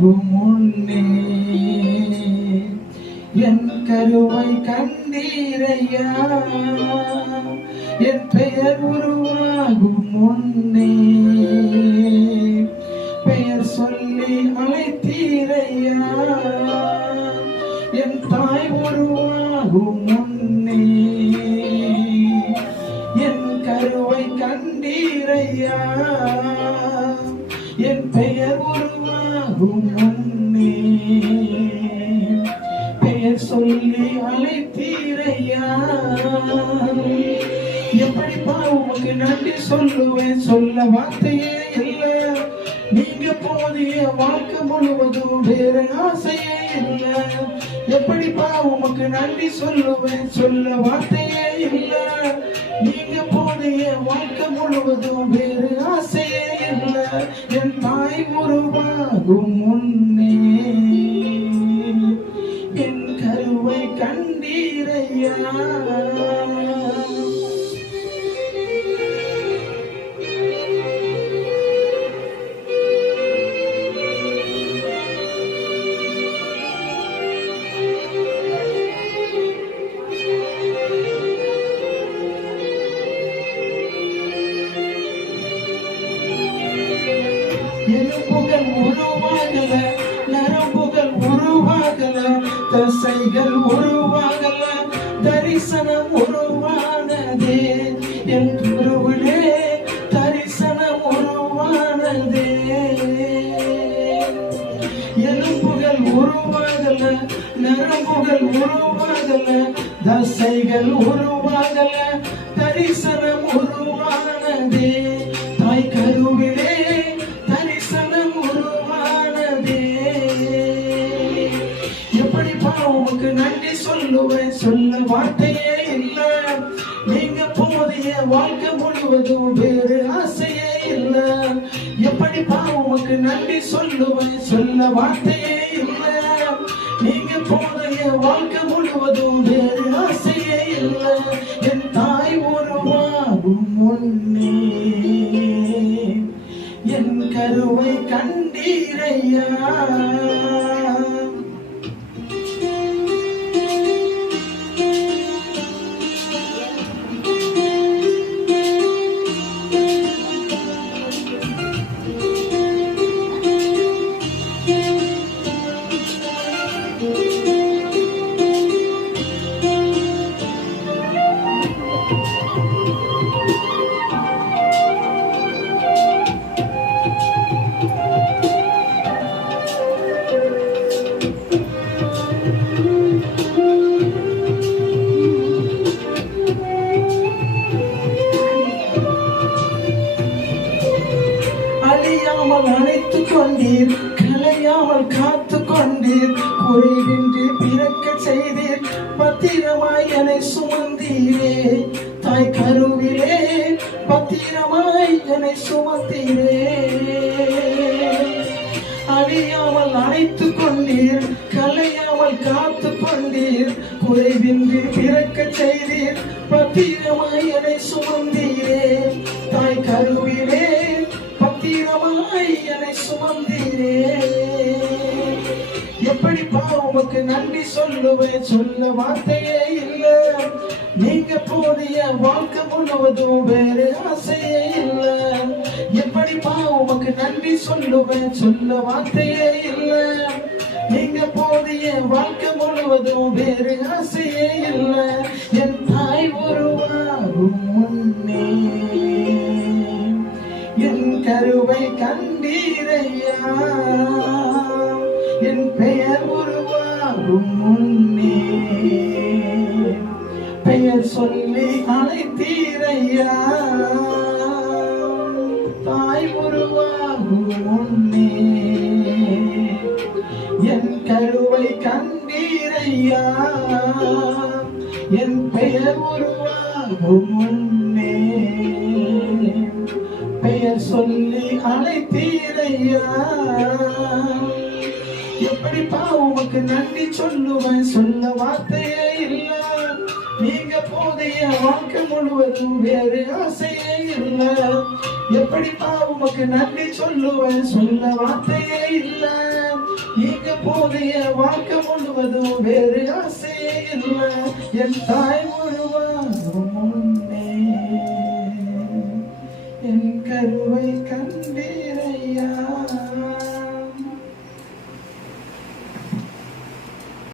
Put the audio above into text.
உருவாகும் முன்னே என் கருவை கண்டீரையா, என் பெயர் உருவாகும் முன்னே பெயர் சொல்லி அழைத்தீரையா, என் தாய் உருவாகும் முன்னே என் கருவை கண்டீரையா, என் பெயர் உருவாகும் முன்னே பெயர் சொல்லி அழைத்தீரையா. எப்படிப்பா உமக்கு நன்றி சொல்லுவேன், சொல்ல வார்த்தையே இல்லை. நீங்க போதிய வாழ்க்கை முழுவதும் வேற ஆசையே இல்லை. எப்படிப்பா உமக்கு நன்றி சொல்லுவேன், சொல்ல வார்த்தையே இல்லை. நீங்க போதிய வாழ்க்கை முழுவதும் வேறு ஆசையே இல்லை. என் தாய் உருவாகும் முன்னே என் கருவை கண்டீரையா. எலும்புகள் உருவாகல, நரம்புகள் உருவாகல, தசைகள் உருவாகல, தரிசனம் உருவானதே. என் குருவிலே தரிசனம் உருவானதே. எலும்புகள் உருவாகல, நரம்புகள் உருவாகல, தசைகள் உருவாகல, தரிசனம் உருவானதே. தாய் கருவிலே உமக்கு நன்றி சொல்லுவேன், சொல்ல வார்த்தையே இல்லை. நீங்க போதிய வாழ்க்கை முழுவதும் வேறு ஆசையே இல்லை. எப்படிப்பா உமக்கு நன்றி சொல்லுவேன், சொல்ல வார்த்தையே இல்லை. நீங்க போதிய வாழ்க்கை முழுவதும் வேறு ஆசையே இல்லை. என் தாய் உருவாகும் முன்னே என் கருவை கண்டீரையா. அழியாமல் அணைத்துக் கொண்டீர், கலையாமல் காத்து கொண்டீர், குறைவின்றி பிறக்க செய்தீர், பத்திரமாய் என்னை சுமந்தீரே. தாய் கருவிலே பத்திரமாய் என்னை சுமந்தீரே. அழியாமல் அணைத்துக் கொண்டீர், கலையாமல் காத்து கொண்டீர், குறைவின்றி பிறக்க செய்தீர், பத்திரமாய் என்னை சுமந்தீரே. தாய் கருவிலே பத்திரமாய் என்னை சுமந்தீரே. எப்படிப்பா உமக்கு நன்றி சொல்லுவேன், சொல்ல வார்த்தையே இல்லை. நீங்க போதிய வாழ்க்கை முழுவதும் வேறு ஆசையே இல்லை. எப்படிப்பா உமக்கு நன்றி சொல்லுவேன், சொல்ல வார்த்தையே இல்லை. நீங்க போதிய வாழ்க்கை முழுவதும் வேறு ஆசையே இல்லை. என் தாய் உருவாகும் முன்னே என் கருவை கண்டீரையா, என் பெயர் உருவாகும் முன்னே பெயர் சொல்லி அழைத்தீரையா. தாய் உருவாகும் முன்னே என் கருவை கண்டீரையா, என் பெயர் உருவாகும் முன்னே பெயர் சொல்லி அழைத்தீரையா. எப்படிப்பா உமக்கு நன்றி சொல்லுவேன், சொல்ல வார்த்தையே இல்லை. நீங்க போதிய வாழ்க்கை முழுவதும் வேறு ஆசையே இல்லை. எப்படிப்பா உமக்கு நன்றி சொல்லுவேன், சொல்ல வார்த்தையே இல்லை. நீங்க போதைய வாழ்க்கை முழுவதும் வேறு ஆசையே இல்லை. என் தாய் முழுவதும் முன்னே என் கருவை கண்டீரையா.